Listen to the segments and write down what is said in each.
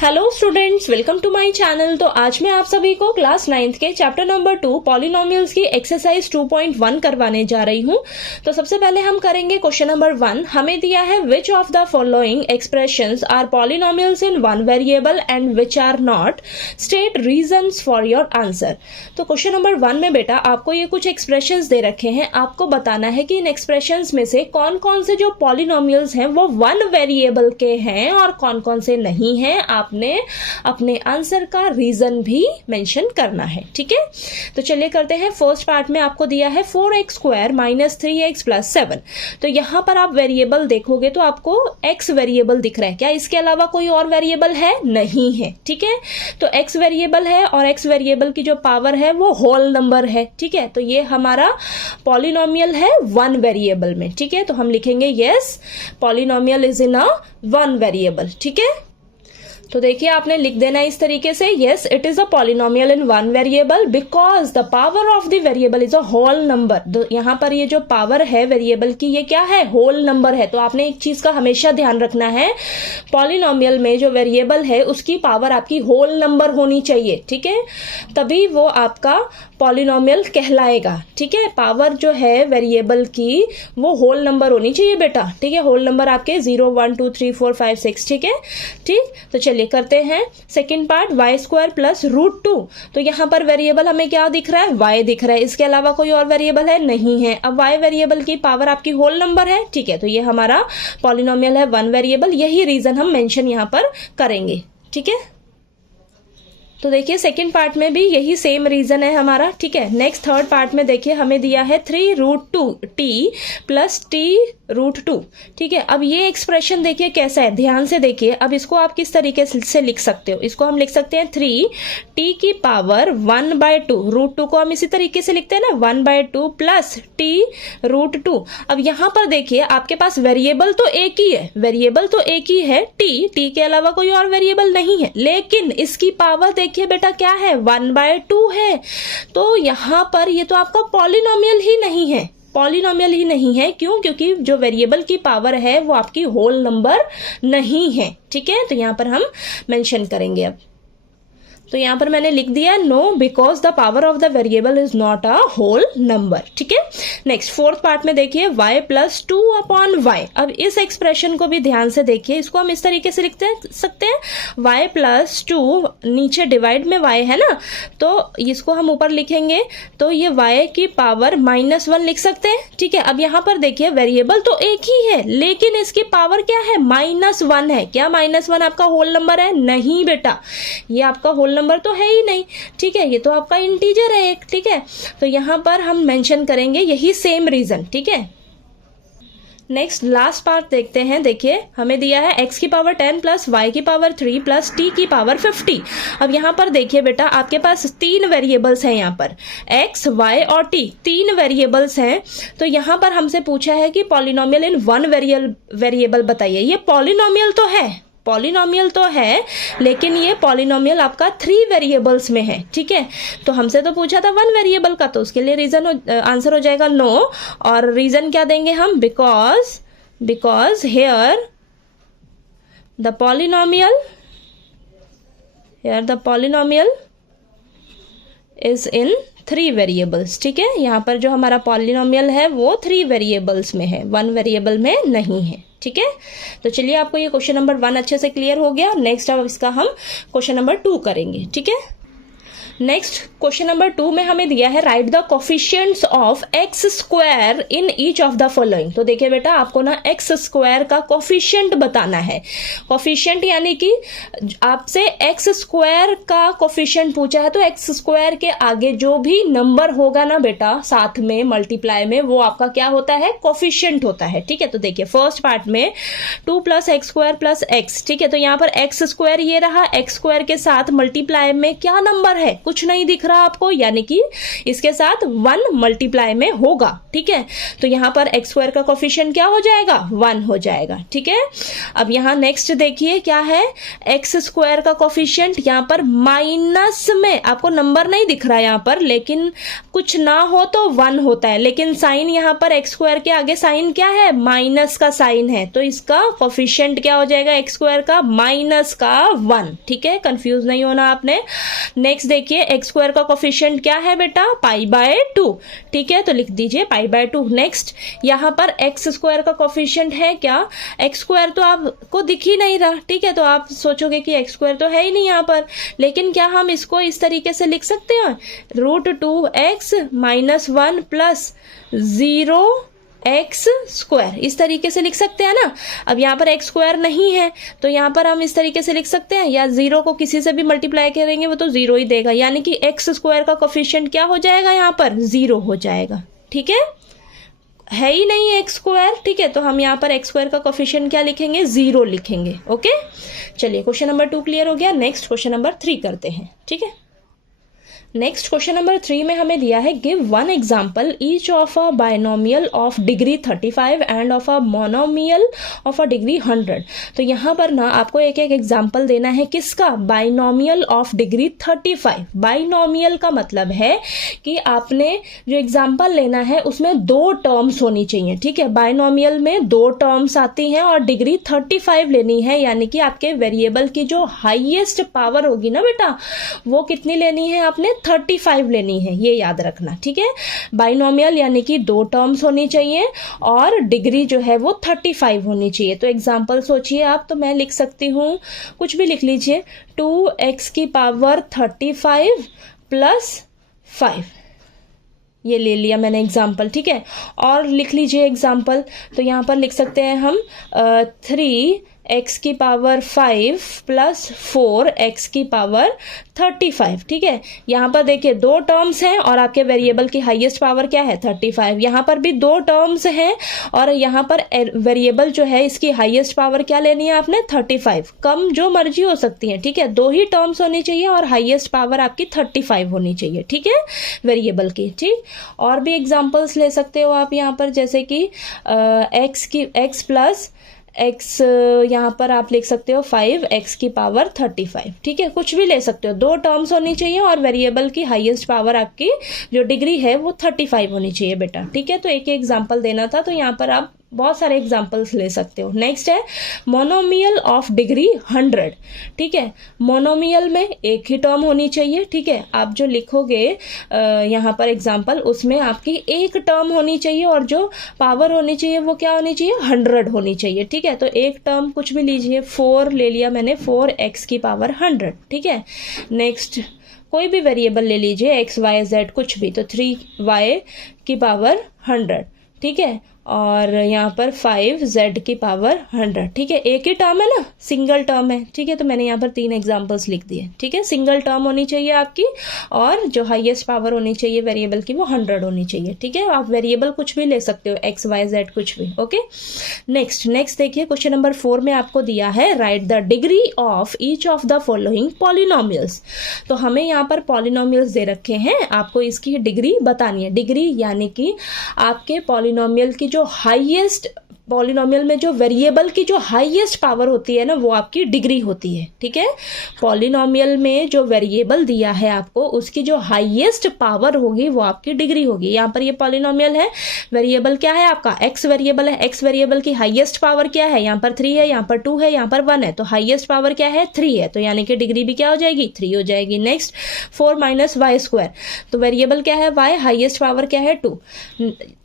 Hello students, welcome to my channel. तो आज मैं आप सभी को क्लास 9th के चैप्टर नंबर 2 पॉलिनोमियल्स की एक्सरसाइज 2.1 करवाने जा रही हूं। तो सबसे पहले हम करेंगे क्वेश्चन नंबर 1। हमें दिया है which of the following expressions are polynomials in one variable and which are not, state reasons for your answer. तो क्वेश्चन नंबर 1 में बेटा आपको ये कुछ एक्सप्रेशंस दे रखे हैं, आपको बताना है कि इन एक्सप्रेशंस में से कौन कौन से जो पॉलिनोमियल्स हैं वो वन वेरिएबल के हैं और कौन कौन से नहीं हैं। आपने अपने आंसर का रीजन भी मेंशन करना है, ठीक है। तो चलिए करते हैं। फर्स्ट पार्ट में आपको दिया है 4x square minus 3x plus 7। तो यहां पर आप वेरिएबल देखोगे तो आपको x वेरिएबल दिख रहा है। क्या इसके अलावा कोई और वेरिएबल है? नहीं है, ठीक है। तो x वेरिएबल है और x वेरिएबल की जो पावर है वो होल नंबर है, ठीक है। तो ये हमारा पॉलिनोमियल है वन वेरिएबल में, ठीक है। तो हम लिखेंगे yes, polynomial is in a one variable, ठीक है। तो देखिए आपने लिख देना इस तरीके से, yes it is a polynomial in one variable because the power of the variable is a whole number. तो यहाँ पर ये जो पावर है वेरिएबल की ये क्या है? होल नंबर है। तो आपने एक चीज का हमेशा ध्यान रखना है, पॉलिनोमियल में जो वेरिएबल है उसकी पावर आपकी होल नंबर होनी चाहिए, ठीक है, तभी वो आपका पॉलिनोमियल कहलाएगा, ठीक है। पावर जो है वेरिएबल की वो होल नंबर होनी चाहिए बेटा, ठीक है। होल नंबर आपके 0, 1, 2, 3, 4, 5, 6, ठीक है, ठीक। तो चलिए करते हैं second part, y square plus √2। तो यहाँ पर वेरिएबल हमें क्या दिख रहा है? y दिख रहा है। इसके अलावा कोई और वेरिएबल है? नहीं है। अब y वेरिएबल की पावर आपकी होल नंबर है, ठीक है। तो ये हमारा पॉलिनोमियल है वन वेरिएबल। यही रीजन हम मेंशन यहाँ पर करेंगे, ठीक है। तो देखिए सेकंड पार्ट में भी यही सेम रीजन है हमारा, ठीक है। नेक्स्ट थर्ड पार्ट में देखिए हमें दिया है 3√2t प्लस t√2, ठीक है। अब ये एक्सप्रेशन देखिए कैसा है, ध्यान से देखिए। अब इसको आप किस तरीके से लिख सकते हो? इसको हम लिख सकते हैं 3t की पावर 1/2। √2 को हम इसी तरीके से लिखते हैं ना, 1/2 प्लस t√2। अब यहां पर देखिए आपके पास वेरिएबल तो एक ही है, वेरिएबल तो एक ही है t के अलावा कोई और वेरिएबल नहीं है, लेकिन इसकी पावर देखिए बेटा क्या है? 1/2 है। तो यहां पर ये तो आपका पॉलिनोमियल ही नहीं है, पॉलिनोमियल ही नहीं है। क्यों? क्योंकि जो वेरिएबल की पावर है वो आपकी होल नंबर नहीं है, ठीक है। तो यहां पर हम मेंशन करेंगे। अब तो यहां पर मैंने लिख दिया no because the power of the variable is not a whole number, ठीक है। नेक्स्ट फोर्थ पार्ट में देखिए y प्लस 2/y। अब इस एक्सप्रेशन को भी ध्यान से देखिए, इसको हम इस तरीके से लिख सकते हैं y प्लस 2, नीचे डिवाइड में y है ना, तो इसको हम ऊपर लिखेंगे तो ये y की पावर -1 लिख सकते हैं, ठीक है। अब यहां पर देखिए वेरिएबल तो एक ही है लेकिन इसकी पावर क्या है? -1 है। क्या -1 आपका होल नंबर है? नहीं बेटा, ये आपका होल नंबर तो है ही नहीं, ठीक है। ये तो आपका इंटीजर है एक, ठीक है। तो यहां पर हम मेंशन करेंगे यही सेम रीजन, ठीक है। नेक्स्ट लास्ट पार्ट देखते हैं। देखिए हमें दिया है x की पावर 10 प्लस y की पावर 3 प्लस t की पावर 50। अब यहाँ पर देखिए बेटा आपके पास 3 वेरिएबल्स हैं, यहाँ पर x, y और t 3 वेरिएबल्स हैं। तो यहाँ पर हमसे पूछा है कि पॉलिनोमियल इन वन वेरिएबल बताइए। ये पॉलिनोमियल तो है, पॉलिनोमियल तो है, लेकिन ये पॉलिनोमियल आपका 3 वेरिएबल्स में है, ठीक है। तो हमसे तो पूछा था वन वेरिएबल का, तो उसके लिए रीजन आंसर हो जाएगा नो। और रीजन क्या देंगे हम? Because here the polynomial is in 3 variables, ठीक है। यहाँ पर जो हमारा पॉलिनोमियल है वो 3 वेरिएबल्स में है, वन वेरिएबल में नहीं है, ठीक है। तो चलिए आपको ये क्वेश्चन नंबर 1 अच्छे से क्लियर हो गया। नेक्स्ट अब इसका हम क्वेश्चन नंबर 2 करेंगे, ठीक है। नेक्स्ट क्वेश्चन नंबर 2 में हमें दिया है right the coefficients of x square in each of the following. तो देखिए बेटा आपको ना x स्क्वायर का कोफिशिएंट बताना है। कोफिशिएंट यानी कि आपसे x स्क्वायर का कोफिशिएंट पूछा है तो x स्क्वायर के आगे जो भी नंबर होगा ना बेटा साथ में मल्टीप्लाई में, वो आपका क्या होता है? कोफिशिएंट होता है, ठीक है। तो देखिए फर्स्ट पार्ट में 2 + x स्क्वायर + x, ठीक है। तो यहाँ पर x स्क्वायर ये रहा, x स्क्वायर के साथ मल्टीप्लाई में क्या नंबर है? कुछ नहीं दिख रहा आपको, यानी कि इसके साथ 1 मल्टीप्लाई में होगा। ठीक है, तो यहाँ पर एक्स स्क्वायर का कोफिशिएंट क्या हो जाएगा, 1 हो जाएगा। ठीक है, अब यहाँ नेक्स्ट देखिए क्या है, एक्स स्क्वायर का कोफिशिएंट यहाँ पर माइनस में, आपको नंबर नहीं दिख रहा है यहाँ पर, लेकिन कुछ ना हो तो 1 होता है, लेकिन साइन यहाँ पर एक्स स्क्वायर के आगे साइन क्या है, माइनस का साइन है, तो इसका कोफिशिएंट क्या हो जाएगा एक्स स्क्वायर का, माइनस का 1। ठीक है, कंफ्यूज नहीं होना आपने। नेक्स्ट देखिए एक्स स्क्वायर का कोफिशिएंट क्या है बेटा, π/2। ठीक है, तो लिख दीजिए π/2। नेक्स्ट यहाँ पर एक्स स्क्वायर का कोफिशिएंट है क्या, एक्स स्क्वायर तो आपको दिख ही नहीं रहा। ठीक है, तो आप सोचोगे कि एक्स स्क्वायर तो है ही नहीं यहाँ पर, लेकिन क्या हम इसको इस तरीके से लिख सकते हैं, √2x - 1 + 0x स्क्वायर, इस तरीके से लिख सकते हैं ना। अब यहाँ पर एक्स स्क्वायर नहीं है तो यहाँ पर हम इस तरीके से लिख सकते हैं, या 0 को किसी से भी मल्टीप्लाई करेंगे वो तो 0 ही देगा, यानी कि एक्स स्क्वायर का कोफिशिएंट क्या हो जाएगा, यहाँ पर 0 हो जाएगा। ठीक है ही नहीं एक्स स्क्वायर। ठीक है, तो हम यहाँ पर एक्स स्क्वायर का कोफिशिएंट क्या लिखेंगे, 0 लिखेंगे। ओके, चलिए क्वेश्चन नंबर 2 क्लियर हो गया। नेक्स्ट क्वेश्चन नंबर 3 करते हैं। ठीक है, नेक्स्ट क्वेश्चन नंबर 3 में हमें दिया है, give 1 example each of a binomial of degree 35 end of a monomial of a degree 100। तो यहाँ पर ना आपको एक एक एग्जाम्पल देना है, किसका, बायनोमियल ऑफ डिग्री 35। बायनोमियल का मतलब है कि आपने जो एग्जाम्पल लेना है उसमें 2 टर्म्स होनी चाहिए। ठीक है, बायनोमियल में 2 टर्म्स आती हैं और डिग्री 35 लेनी है, यानी कि आपके वेरिएबल की जो हाईएस्ट पावर होगी ना बेटा, वो कितनी लेनी है आपने, 35 लेनी है, ये याद रखना। ठीक है, बाइनोमियल यानी कि 2 टर्म्स होनी चाहिए और डिग्री जो है वो 35 होनी चाहिए। तो एग्जांपल सोचिए आप, तो मैं लिख सकती हूँ, कुछ भी लिख लीजिए, 2x⁵ + 5, ये ले लिया मैंने एग्जाम्पल। ठीक है, और लिख लीजिए एग्जाम्पल, तो यहाँ पर लिख सकते हैं हम 3x⁵ + 4x⁵ 35। ठीक है, यहाँ पर देखिए 2 टर्म्स हैं और आपके वेरिएबल की हाईएस्ट पावर क्या है, 35। यहाँ पर भी 2 टर्म्स हैं और यहाँ पर वेरिएबल जो है इसकी हाईएस्ट पावर क्या लेनी है आपने, 35। कम जो मर्जी हो सकती है। ठीक है, 2 ही टर्म्स होनी चाहिए और हाईएस्ट पावर आपकी 35 होनी चाहिए। ठीक है, वेरिएबल की। ठीक, और भी एग्जांपल्स ले सकते हो आप यहाँ पर, जैसे कि x + x, यहाँ पर आप लिख सकते हो 5x⁵ 35। ठीक है, कुछ भी ले सकते हो, 2 टर्म्स होनी चाहिए और वेरिएबल की हाईएस्ट पावर आपकी जो डिग्री है वो 35 होनी चाहिए बेटा। ठीक है, तो एक एग्जांपल देना था, तो यहाँ पर आप बहुत सारे एग्जांपल्स ले सकते हो। नेक्स्ट है मोनोमियल ऑफ डिग्री 100। ठीक है, मोनोमियल में एक ही टर्म होनी चाहिए। ठीक है, आप जो लिखोगे यहाँ पर एग्जांपल, उसमें आपकी एक टर्म होनी चाहिए और जो पावर होनी चाहिए वो क्या होनी चाहिए, 100 होनी चाहिए। ठीक है, तो एक टर्म कुछ भी लीजिए, 4 ले लिया मैंने, 4x⁵ 100। ठीक है, नेक्स्ट कोई भी वेरिएबल ले लीजिए, x y z कुछ भी, तो 3y⁵ 100। ठीक है, और यहाँ पर 5z⁵ 100। ठीक है, एक ही टर्म है ना, सिंगल टर्म है। ठीक है, तो मैंने यहाँ पर 3 एग्जांपल्स लिख दिए। ठीक है, सिंगल टर्म होनी चाहिए आपकी और जो हाईएस्ट पावर होनी चाहिए वेरिएबल की वो 100 होनी चाहिए। ठीक है, आप वेरिएबल कुछ भी ले सकते हो, x y z कुछ भी। ओके, नेक्स्ट देखिए क्वेश्चन नंबर 4 में आपको दिया है, right the degree of each of the following polynomials. तो हमें यहाँ पर पॉलिनोमियल्स दे रखे हैं, आपको इसकी डिग्री बतानी है। डिग्री यानी कि आपके पॉलिनोमियल की जो हाईएस्ट, पॉलिनोमियल में जो वेरिएबल की जो हाईएस्ट पावर होती है ना, वो आपकी डिग्री होती है। ठीक है, पॉलिनोमियल में जो वेरिएबल दिया है आपको, उसकी जो हाईएस्ट पावर होगी वो आपकी डिग्री होगी। यहाँ पर ये पॉलिनोमियल है, वेरिएबल क्या है आपका, x वेरिएबल है। x वेरिएबल की हाईएस्ट पावर क्या है, यहाँ पर 3 है, यहाँ पर 2 है, यहाँ पर 1 है, तो हाईएस्ट पावर क्या है, 3 है, तो यानी कि डिग्री भी क्या हो जाएगी, 3 हो जाएगी। नेक्स्ट 4 - y², तो वेरिएबल क्या है, y, हाईएस्ट पावर क्या है, 2।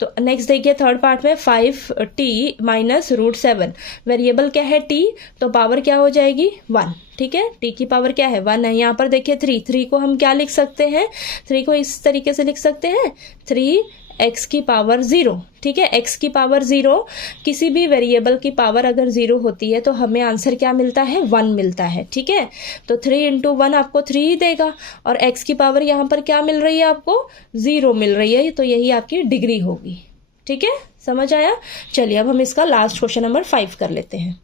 तो नेक्स्ट देखिए थर्ड पार्ट में 5t - √7, वेरिएबल क्या है, t, तो पावर क्या हो जाएगी, 1। ठीक है, t की पावर क्या है, 1 है। यहाँ पर देखिए 3 को हम क्या लिख सकते हैं, 3 को इस तरीके से लिख सकते हैं, 3x⁵0। ठीक है, x की पावर 0, किसी भी वेरिएबल की पावर अगर 0 होती है तो हमें आंसर क्या मिलता है, 1 मिलता है। ठीक है, तो 3 × 1 आपको 3 ही देगा और x की पावर यहाँ पर क्या मिल रही है आपको, 0 मिल रही है, तो यही आपकी डिग्री होगी। ठीक है, समझ आया। चलिए अब हम इसका लास्ट क्वेश्चन नंबर 5 कर लेते हैं।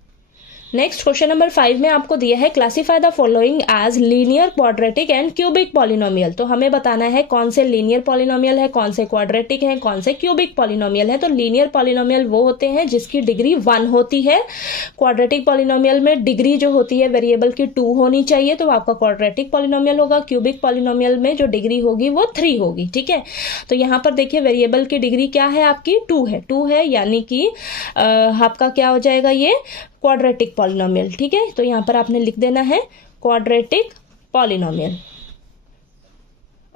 नेक्स्ट क्वेश्चन नंबर 5 में आपको दिया है classify the following as linear, quadratic and cubic polynomial. तो हमें बताना है कौन से लीनियर पॉलिनोमियल है, कौन से क्वाड्रेटिक है, कौन से क्यूबिक पॉलिनोमियल है। तो लीनियर पॉलिनोमियल वो होते हैं जिसकी डिग्री 1 होती है। क्वाड्रेटिक पॉलिनोमियल में डिग्री जो होती है वेरिएबल की 2 होनी चाहिए, तो आपका क्वाड्रेटिक पॉलिनोमियल होगा। क्यूबिक पॉलिनोमियल में जो डिग्री होगी वो 3 होगी। ठीक है, तो यहाँ पर देखिए वेरिएबल की डिग्री क्या है आपकी 2 है, यानी कि आपका क्या हो जाएगा ये क्वाड्रेटिक पॉलिनोमियल। ठीक है, तो यहां पर आपने लिख देना है क्वाड्रेटिक पॉलिनोमियल।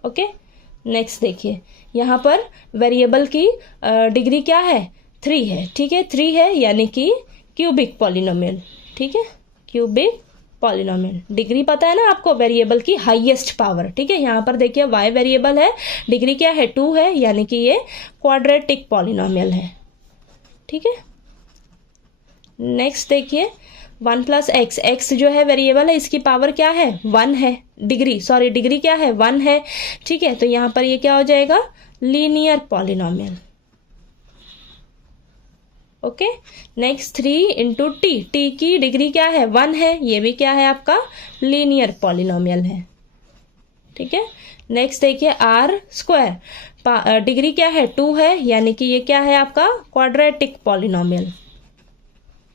ओके, नेक्स्ट देखिए यहां पर वेरिएबल की डिग्री क्या है 3 है। ठीक है, 3 है यानी कि क्यूबिक पॉलिनोमियल। ठीक है, क्यूबिक पॉलिनोमियल डिग्री पता है ना आपको, वेरिएबल की हाईएस्ट पावर। ठीक है, यहां पर देखिए y वेरिएबल है, डिग्री क्या है 2 है, यानी कि ये क्वाड्रेटिक पॉलिनोमियल है। ठीक है, नेक्स्ट देखिए 1 प्लस एक्स, एक्स जो है वेरिएबल है, इसकी पावर क्या है 1 है, डिग्री क्या है 1 है। ठीक है, तो यहां पर ये क्या हो जाएगा linear polynomial. Okay, next 3 into T, T की डिग्री क्या है 1 है, ये भी क्या है आपका लीनियर पॉलिनोमियल है। ठीक है, नेक्स्ट देखिए आर स्क्वायर, डिग्री क्या है 2 है, यानी कि ये क्या है आपका क्वाड्रेटिक पॉलिनोमियल।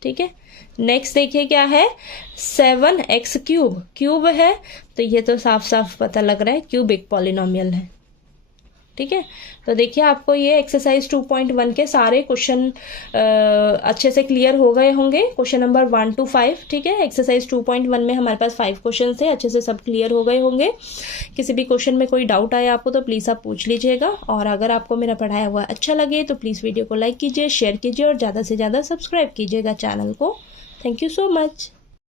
ठीक है, नेक्स्ट देखिए क्या है 7x क्यूब है, तो ये तो साफ साफ पता लग रहा है क्यूबिक पॉलिनोमियल है। ठीक है, तो देखिए आपको ये एक्सरसाइज 2.1 के सारे क्वेश्चन अच्छे से क्लियर हो गए होंगे, क्वेश्चन नंबर 1 to 5। ठीक है, एक्सरसाइज 2.1 में हमारे पास 5 क्वेश्चन थे, अच्छे से सब क्लियर हो गए होंगे। किसी भी क्वेश्चन में कोई डाउट आया आपको तो प्लीज़ आप पूछ लीजिएगा, और अगर आपको मेरा पढ़ाया हुआ अच्छा लगे तो प्लीज़ वीडियो को लाइक कीजिए, शेयर कीजिए और ज़्यादा से ज़्यादा सब्सक्राइब कीजिएगा चैनल को। Thank you so much.